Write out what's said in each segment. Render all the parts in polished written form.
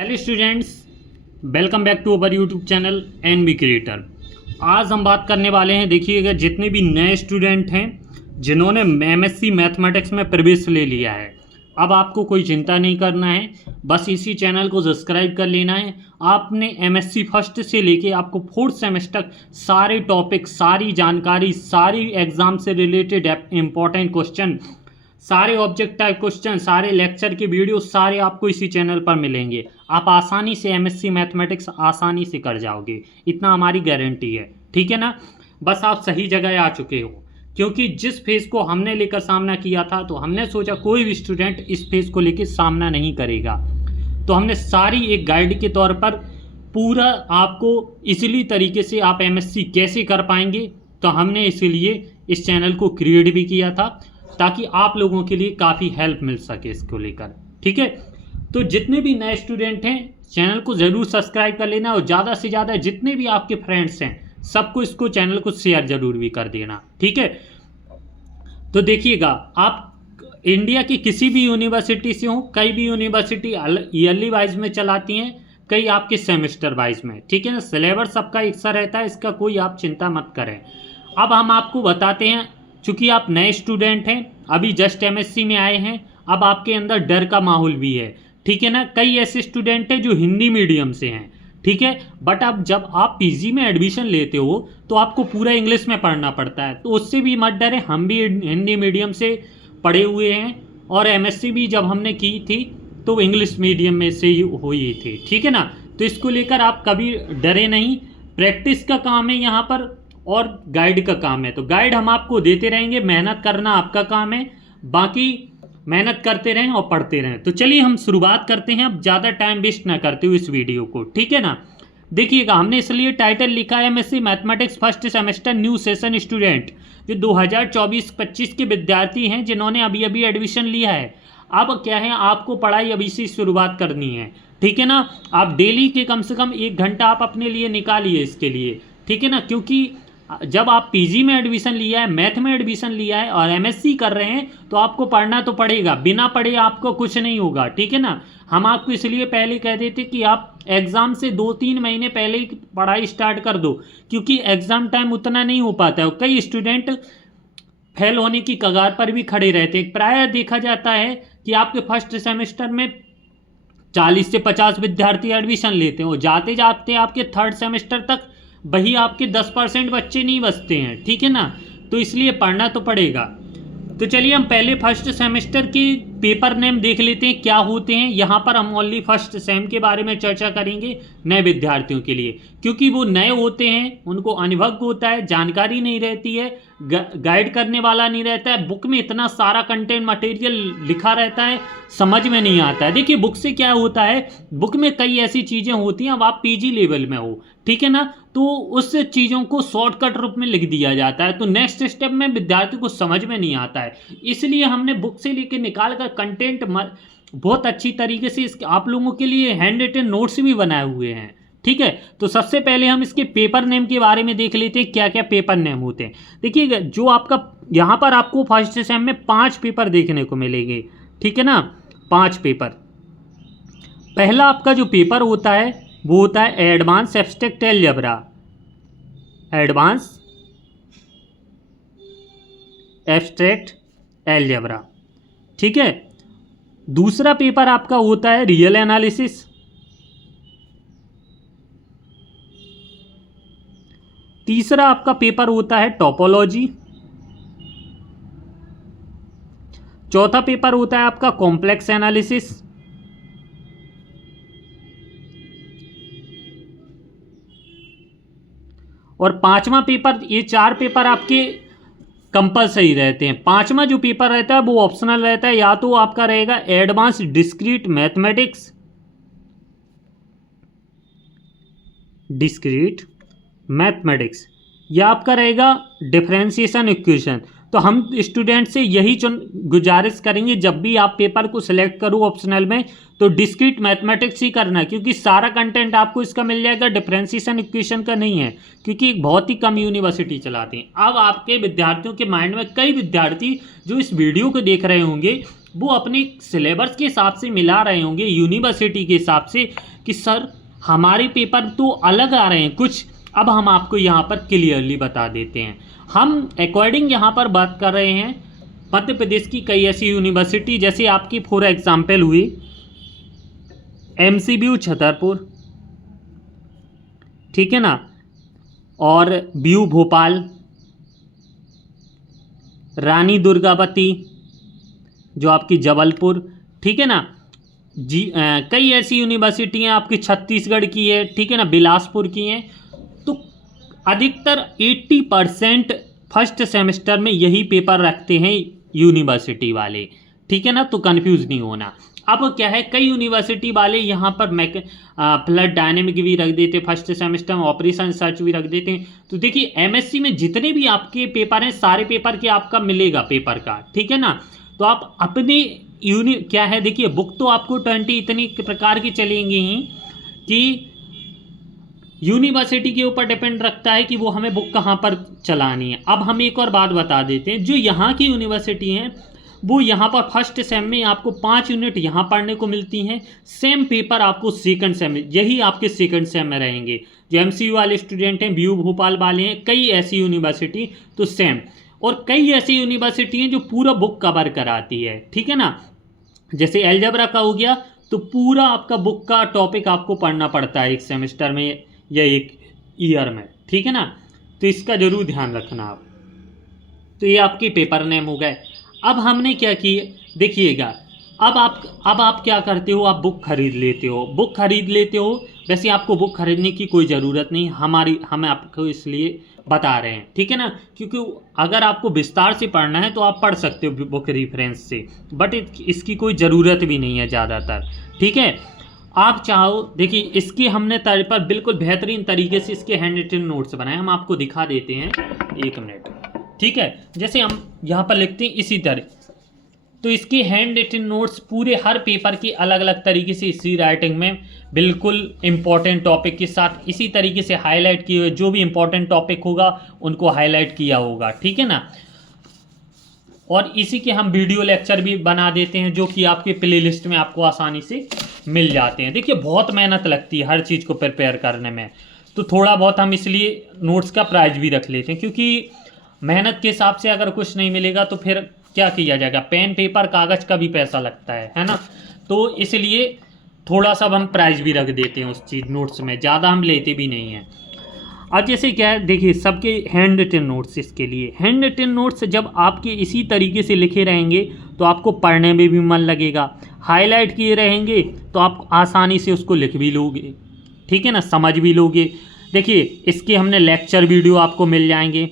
Hello students, welcome back to our YouTube channel NB creator. आज हम बात करने वाले हैं, देखिएगा, जितने भी नए स्टूडेंट हैं जिन्होंने एमएससी मैथमेटिक्स में प्रवेश ले लिया है, अब आपको कोई चिंता नहीं करना है। बस इसी चैनल को सब्सक्राइब कर लेना है। आपने एमएससी फर्स्ट से लेके आपको फोर्थ सेमेस्टर सारे टॉपिक, सारी जानकारी, सारी एग्ज़ाम से रिलेटेड इम्पॉर्टेंट क्वेश्चन, सारे ऑब्जेक्ट टाइप क्वेश्चन, सारे लेक्चर के वीडियो सारे आपको इसी चैनल पर मिलेंगे। आप आसानी से एमएससी मैथमेटिक्स आसानी से कर जाओगे, इतना हमारी गारंटी है। ठीक है ना। बस आप सही जगह आ चुके हो, क्योंकि जिस फेज़ को हमने लेकर सामना किया था, तो हमने सोचा कोई भी स्टूडेंट इस फेज़ को लेकर सामना नहीं करेगा, तो हमने सारी एक गाइड के तौर पर पूरा आपको इसीलिए तरीके से आप एमएससी कैसे कर पाएंगे, तो हमने इसीलिए इस चैनल को क्रिएट भी किया था, ताकि आप लोगों के लिए काफ़ी हेल्प मिल सके इसको लेकर। ठीक है, तो जितने भी नए स्टूडेंट हैं चैनल को ज़रूर सब्सक्राइब कर लेना, और ज़्यादा से ज़्यादा जितने भी आपके फ्रेंड्स हैं सबको इसको चैनल को शेयर ज़रूर भी कर देना। ठीक है, तो देखिएगा, आप इंडिया की किसी भी यूनिवर्सिटी से हो, कई भी यूनिवर्सिटी ईयरली वाइज में चलाती हैं, कई आपके सेमेस्टर वाइज में। ठीक है ना, सिलेबस सबका एक सा रहता है, इसका कोई आप चिंता मत करें। अब हम आपको बताते हैं, चूँकि आप नए स्टूडेंट हैं, अभी जस्ट एमएससी में आए हैं, अब आपके अंदर डर का माहौल भी है। ठीक है ना, कई ऐसे स्टूडेंट हैं जो हिंदी मीडियम से हैं। ठीक है, बट अब जब आप पीजी में एडमिशन लेते हो तो आपको पूरा इंग्लिश में पढ़ना पड़ता है, तो उससे भी मत डरें। हम भी हिंदी मीडियम से पढ़े हुए हैं, और एमएससी भी जब हमने की थी तो इंग्लिश मीडियम में से ही हुई थी। ठीक है ना, तो इसको लेकर आप कभी डरे नहीं। प्रैक्टिस का काम है यहाँ पर, और गाइड का काम है, तो गाइड हम आपको देते रहेंगे, मेहनत करना आपका काम है। बाकी मेहनत करते रहें और पढ़ते रहें। तो चलिए हम शुरुआत करते हैं, अब ज़्यादा टाइम वेस्ट ना करते हुए इस वीडियो को। ठीक है ना, देखिएगा, हमने इसलिए टाइटल लिखा है MSc mathematics first semester new session student, जो 2024-25 के विद्यार्थी हैं जिन्होंने अभी अभी एडमिशन लिया है। अब क्या है, आपको पढ़ाई अभी से शुरुआत करनी है। ठीक है ना, आप डेली के कम से कम 1 घंटा आप अपने लिए निकालिए इसके लिए। ठीक है ना, क्योंकि जब आप पीजी में एडमिशन लिया है, मैथ में एडमिशन लिया है और एमएससी कर रहे हैं, तो आपको पढ़ना तो पड़ेगा, बिना पढ़े आपको कुछ नहीं होगा। ठीक है ना, हम आपको इसलिए पहले कह देते कि आप एग्ज़ाम से 2-3 महीने पहले ही पढ़ाई स्टार्ट कर दो, क्योंकि एग्ज़ाम टाइम उतना नहीं हो पाता है, कई स्टूडेंट फेल होने की कगार पर भी खड़े रहते हैं। प्रायः देखा जाता है कि आपके फर्स्ट सेमेस्टर में 40 से 50 विद्यार्थी एडमिशन लेते हैं, और जाते जाते आपके थर्ड सेमेस्टर तक वही आपके 10% बच्चे नहीं बचते हैं। ठीक है ना, तो इसलिए पढ़ना तो पड़ेगा। तो चलिए हम पहले फर्स्ट सेमेस्टर के पेपर नेम देख लेते हैं क्या होते हैं। यहाँ पर हम ओनली फर्स्ट सेम के बारे में चर्चा करेंगे नए विद्यार्थियों के लिए, क्योंकि वो नए होते हैं, उनको अनुभव होता है, जानकारी नहीं रहती है, गाइड करने वाला नहीं रहता है, बुक में इतना सारा कंटेंट मटेरियल लिखा रहता है, समझ में नहीं आता है। देखिए, बुक से क्या होता है, बुक में कई ऐसी चीज़ें होती हैं, अब आप पीजी लेवल में हो, ठीक है ना, तो उस चीज़ों को शॉर्टकट रूप में लिख दिया जाता है, तो नेक्स्ट स्टेप में विद्यार्थी को समझ में नहीं आता है। इसलिए हमने बुक से लेके निकाल कर कंटेंट बहुत अच्छी तरीके से इसके आप लोगों के लिए हैंड रिटन नोट्स भी बनाए हुए हैं। ठीक है, तो सबसे पहले हम इसके पेपर नेम के बारे में देख लेते हैं, क्या क्या पेपर नेम होते हैं। देखिएगा, जो आपका यहाँ पर आपको फर्स्ट सेम में 5 पेपर देखने को मिलेंगे। ठीक है ना, 5 पेपर। पहला आपका जो पेपर होता है वो होता है advance abstract algebra, advance abstract algebra. ठीक है, दूसरा पेपर आपका होता है रियल एनालिसिस, तीसरा आपका पेपर होता है टोपोलॉजी, चौथा पेपर होता है आपका कॉम्प्लेक्स एनालिसिस, और पांचवा पेपर, ये 4 पेपर आपके कंपलसरी रहते हैं। पांचवा जो पेपर रहता है वो ऑप्शनल रहता है, या तो आपका रहेगा advance discrete mathematics, discrete mathematics, या आपका रहेगा डिफरेंशिएशन इक्वेशन। तो हम स्टूडेंट से यही गुजारिश करेंगे, जब भी आप पेपर को सिलेक्ट करो ऑप्शनल में, तो डिस्क्रीट मैथमेटिक्स ही करना, क्योंकि सारा कंटेंट आपको इसका मिल जाएगा, डिफरेंशिएशन इक्वेशन का नहीं है, क्योंकि बहुत ही कम यूनिवर्सिटी चलाती हैं। अब आपके विद्यार्थियों के माइंड में, कई विद्यार्थी जो इस वीडियो को देख रहे होंगे वो अपने सिलेबस के हिसाब से मिला रहे होंगे, यूनिवर्सिटी के हिसाब से, कि सर हमारे पेपर तो अलग आ रहे हैं कुछ। अब हम आपको यहाँ पर क्लियरली बता देते हैं। हम अकॉर्डिंग यहाँ पर बात कर रहे हैं मध्य प्रदेश की कई ऐसी यूनिवर्सिटी, जैसे आपकी फॉर एग्जाम्पल हुई MCBU छतरपुर, ठीक है ना, और BU भोपाल, रानी दुर्गावती जो आपकी जबलपुर, ठीक है ना, कई ऐसी यूनिवर्सिटी हैं आपकी, छत्तीसगढ़ की है, ठीक है ना, बिलासपुर की हैं। तो अधिकतर 80% फर्स्ट सेमेस्टर में यही पेपर रखते हैं यूनिवर्सिटी वाले, ठीक है ना, तो कंफ्यूज नहीं होना। अब क्या है, कई यूनिवर्सिटी वाले यहाँ पर फ्लड डायनेमिक भी रख देते फर्स्ट सेमेस्टर में, ऑपरेशन रिसर्च भी रख देते हैं। तो देखिए MSc में जितने भी आपके पेपर हैं, सारे पेपर के आपका मिलेगा पेपर का, ठीक है ना। तो आप अपने क्या है, देखिए बुक तो आपको 20 इतनी प्रकार की चलेंगी ही कि यूनिवर्सिटी के ऊपर डिपेंड रखता है कि वो हमें बुक कहाँ पर चलानी है। अब हम एक और बात बता देते हैं, जो यहाँ की यूनिवर्सिटी हैं वो यहाँ पर फर्स्ट सेम में आपको 5 यूनिट यहाँ पढ़ने को मिलती हैं, सेम पेपर आपको सेकंड सेम में, यही आपके सेकंड सेम में रहेंगे। जो MCU वाले स्टूडेंट हैं, BU भोपाल वाले हैं, कई ऐसी यूनिवर्सिटी तो सेम, और कई ऐसी यूनिवर्सिटी हैं जो पूरा बुक कवर कराती है, ठीक है ना। जैसे एलजेब्रा का हो गया, तो पूरा आपका बुक का टॉपिक आपको पढ़ना पड़ता है एक सेमेस्टर में या एक ईयर में, ठीक है ना। तो इसका जरूर ध्यान रखना आप। तो ये आपके पेपर नेम हो गए। अब हमने क्या किए, देखिएगा, अब आप क्या करते हो, आप बुक खरीद लेते हो। वैसे आपको बुक खरीदने की कोई ज़रूरत नहीं, हम आपको इसलिए बता रहे हैं, ठीक है ना, क्योंकि अगर आपको विस्तार से पढ़ना है तो आप पढ़ सकते हो बुक रेफरेंस से, बट इसकी कोई ज़रूरत भी नहीं है ज़्यादातर, ठीक है। आप चाहो, देखिए इसके हमने पर बिल्कुल बेहतरीन तरीके से इसके हैंड रिटन नोट्स बनाए, हम आपको दिखा देते हैं, 1 मिनट, ठीक है। जैसे हम यहाँ पर लिखते हैं इसी तरह, तो इसके हैंड रिटन नोट्स पूरे हर पेपर की अलग अलग तरीके से इसी राइटिंग में बिल्कुल इम्पॉर्टेंट टॉपिक के साथ इसी तरीके से हाईलाइट किए हुए, जो भी इम्पॉर्टेंट टॉपिक होगा उनको हाईलाइट किया होगा, ठीक है ना। और इसी के हम वीडियो लेक्चर भी बना देते हैं, जो कि आपके प्लेलिस्ट में आपको आसानी से मिल जाते हैं। देखिए बहुत मेहनत लगती है हर चीज़ को प्रिपेयर करने में, तो थोड़ा बहुत हम इसलिए नोट्स का प्राइस भी रख लेते हैं, क्योंकि मेहनत के हिसाब से अगर कुछ नहीं मिलेगा तो फिर क्या किया जाएगा, पेन पेपर कागज़ का भी पैसा लगता है ना। तो इसलिए थोड़ा सा हम प्राइस भी रख देते हैं उस चीज़ नोट्स में, ज़्यादा हम लेते भी नहीं हैं। अब जैसे क्या है, देखिए सबके हैंड रिटन नोट्स, इसके लिए हैंड रिटन नोट्स जब आपके इसी तरीके से लिखे रहेंगे तो आपको पढ़ने में भी मन लगेगा, हाईलाइट किए रहेंगे तो आप आसानी से उसको लिख भी लोगे, ठीक है ना, समझ भी लोगे। देखिए इसके हमने लेक्चर वीडियो आपको मिल जाएंगे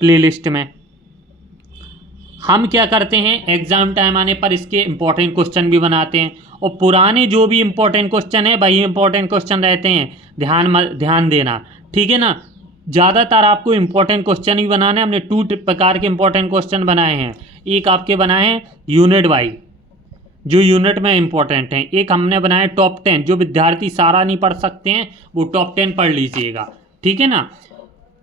प्लेलिस्ट में। हम क्या करते हैं, एग्ज़ाम टाइम आने पर इसके इंपॉर्टेंट क्वेश्चन भी बनाते हैं, और पुराने जो भी इंपॉर्टेंट क्वेश्चन है वही इंपॉर्टेंट क्वेश्चन रहते हैं, ध्यान देना, ठीक है ना। ज़्यादातर आपको इंपॉर्टेंट क्वेश्चन ही बनाने हैं। हमने 2 प्रकार के इंपॉर्टेंट क्वेश्चन बनाए हैं, एक आपके बनाए हैं यूनिट वाइज, जो यूनिट में इंपॉर्टेंट हैं, एक हमने बनाया टॉप 10, जो विद्यार्थी सारा नहीं पढ़ सकते हैं वो टॉप 10 पढ़ लीजिएगा, ठीक है ना।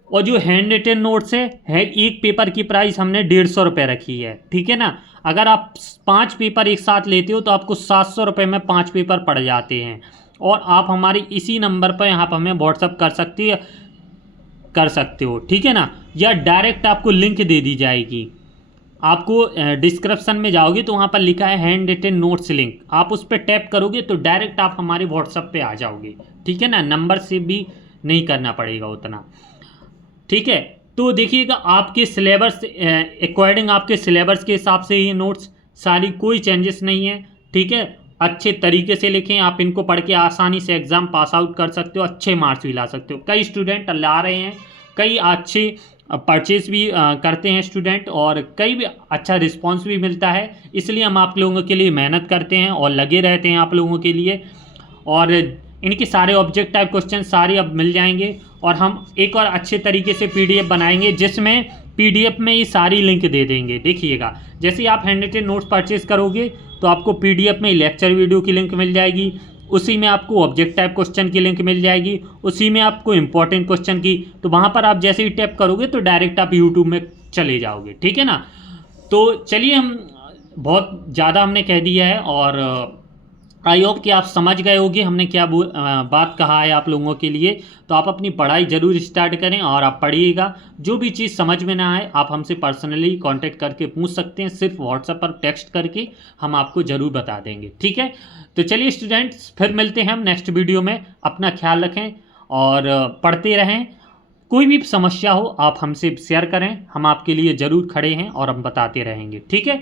और जो हैंड रिटन नोट्स है एक पेपर की प्राइस हमने 150 रुपये रखी है, ठीक है ना। अगर आप 5 पेपर एक साथ लेते हो तो आपको 700 रुपये में 5 पेपर पड़ जाते हैं, और आप हमारी इसी नंबर पर यहाँ पर हमें व्हाट्सअप कर सकते हो, ठीक है ना, या डायरेक्ट आपको लिंक दे दी जाएगी। आपको डिस्क्रिप्शन में जाओगे तो वहाँ पर लिखा है हैंड रिटन नोट्स लिंक, आप उस पर टैप करोगे तो डायरेक्ट आप हमारे व्हाट्सअप पे आ जाओगे, ठीक है ना, नंबर से भी नहीं करना पड़ेगा उतना, ठीक है। तो देखिएगा आपके सिलेबस अकॉर्डिंग, आपके सिलेबस के हिसाब से ये नोट्स सारी, कोई चेंजेस नहीं है, ठीक है। अच्छे तरीके से लिखें, आप इनको पढ़ के आसानी से एग्ज़ाम पास आउट कर सकते हो, अच्छे मार्क्स भी ला सकते हो। कई स्टूडेंट ला रहे हैं, कई अच्छे परचेज भी करते हैं स्टूडेंट, और कई भी अच्छा रिस्पांस भी मिलता है, इसलिए हम आप लोगों के लिए मेहनत करते हैं और लगे रहते हैं आप लोगों के लिए। और इनके सारे ऑब्जेक्ट टाइप क्वेश्चन सारे अब मिल जाएंगे, और हम एक और अच्छे तरीके से PDF बनाएंगे, जिसमें PDF में ये सारी लिंक दे देंगे। देखिएगा जैसे आप हैंड रिटन नोट्स परचेज करोगे तो आपको PDF में लेक्चर वीडियो की लिंक मिल जाएगी, उसी में आपको ऑब्जेक्ट टाइप क्वेश्चन की लिंक मिल जाएगी, उसी में आपको इंपॉर्टेंट क्वेश्चन की, तो वहाँ पर आप जैसे ही टैप करोगे तो डायरेक्ट आप यूट्यूब में चले जाओगे, ठीक है ना। तो चलिए हम बहुत ज़्यादा हमने कह दिया है और आई होप कि आप समझ गए होंगे हमने क्या बात कहा है आप लोगों के लिए। तो आप अपनी पढ़ाई ज़रूर स्टार्ट करें और आप पढ़िएगा। जो भी चीज़ समझ में ना आए आप हमसे पर्सनली कांटेक्ट करके पूछ सकते हैं, सिर्फ व्हाट्सएप पर टेक्स्ट करके हम आपको ज़रूर बता देंगे। ठीक है, तो चलिए स्टूडेंट्स, फिर मिलते हैं हम नेक्स्ट वीडियो में। अपना ख्याल रखें और पढ़ते रहें। कोई भी समस्या हो आप हमसे शेयर करें, हम आपके लिए ज़रूर खड़े हैं और हम बताते रहेंगे। ठीक है,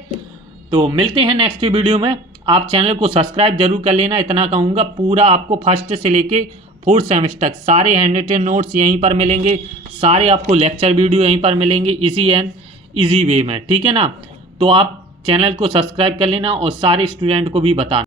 तो मिलते हैं नेक्स्ट वीडियो में। आप चैनल को सब्सक्राइब जरूर कर लेना, इतना कहूँगा। पूरा आपको फर्स्ट से लेके फोर्थ सेमेस्टर तक सारे हैंडरिटन नोट्स यहीं पर मिलेंगे, सारे आपको लेक्चर वीडियो यहीं पर मिलेंगे, इजी वे में। ठीक है ना, तो आप चैनल को सब्सक्राइब कर लेना और सारे स्टूडेंट को भी बताना।